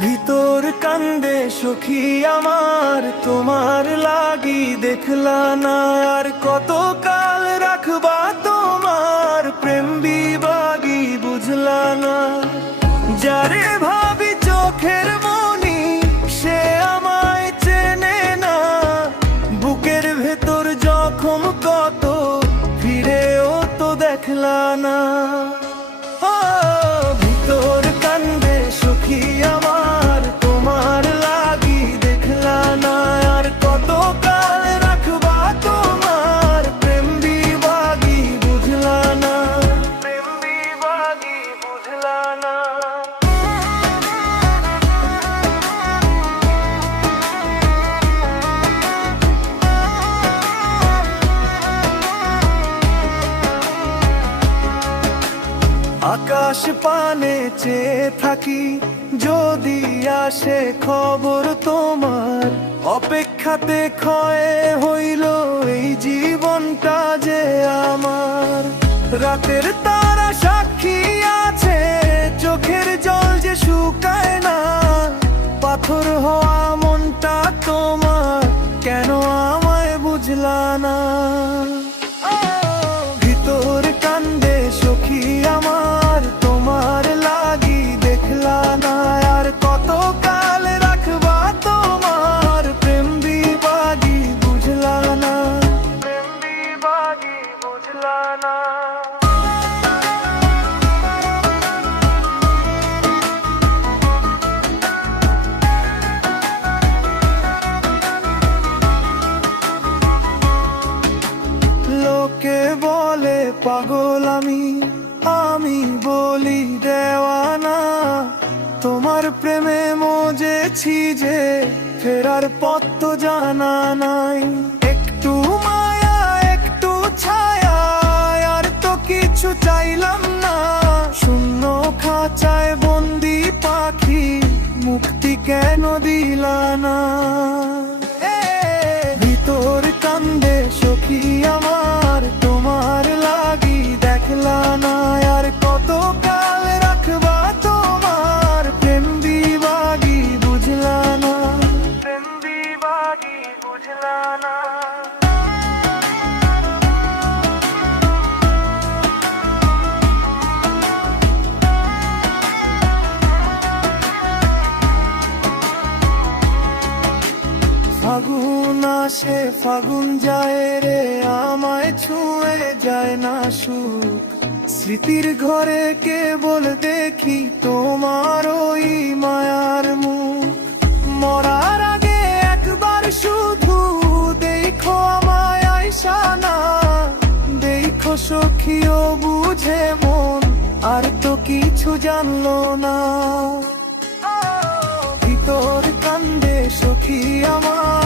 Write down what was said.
ভিতর কান্দে সখী আমার, তোমার লাগি দেখলা না। আর কত কাল রাখবা তোমার প্রেম বিভাগী বুঝলা না। যারে ভাবি চোখের মনি সে আমায় চেনে না। বুকের ভেতর জখম কত ফিরেও তো দেখলা না। ভিতর কান্দে সখী আমার, তোমার লাগি দেখলা না। আর কত কাল রাখবা তোমার প্রেম বিভাগী বুঝলা না। প্রেম বিভাগী বুঝলা না। আকাশ পানে চেয়ে থাকি যদি আসে খবর তোমার। অপেক্ষাতে ক্ষয় হইল এই জীবনটা যে আমার। রাতের তারা সাক্ষী আছে, চোখের জল যে শুকায় না। পাথর হওয়া মনটা তোমার কেন আমায় বুঝলা না। ভিতর কান্দে সখী আমার, তোমার লাগি দেখলা না। আর কত কাল রাখবা তোমার প্রেম বিভাগী বুঝলা না। প্রেম বিভাগী বুঝলা না। লোকে বলে পাগল আমি, আমি বলি দেওয়ানা। তোমার প্রেমে মজেছি যে ফেরার পথ তো জানা নাই। একটু মায়া একটু ছায়া আর তো কিছু চাইলাম না। শূন্য খাঁচায় বন্দি পাখি মুক্তি কেন দিলা না। ভিতর কান্দে সখী আমার, তোমার লাগি দেখলা না। আর কত কাল রাখবা তোমার প্রেম বিভাগী বুঝলা না। প্রেম বিভাগী বুঝলা না। ফাগুন আসে ফাগুন যায় রে, আমায় ছুঁয়ে যায় না সুখ। স্মৃতির ঘরে কেবল দেখি তোমার ওই মায়ার মুখ। মরার আগে একবার শুধু দেখো আমায় আইসা না। দেখো সখীও বুঝে মন আর তো কিছু জানলো না। ভিতর কান্দে সখী আমার,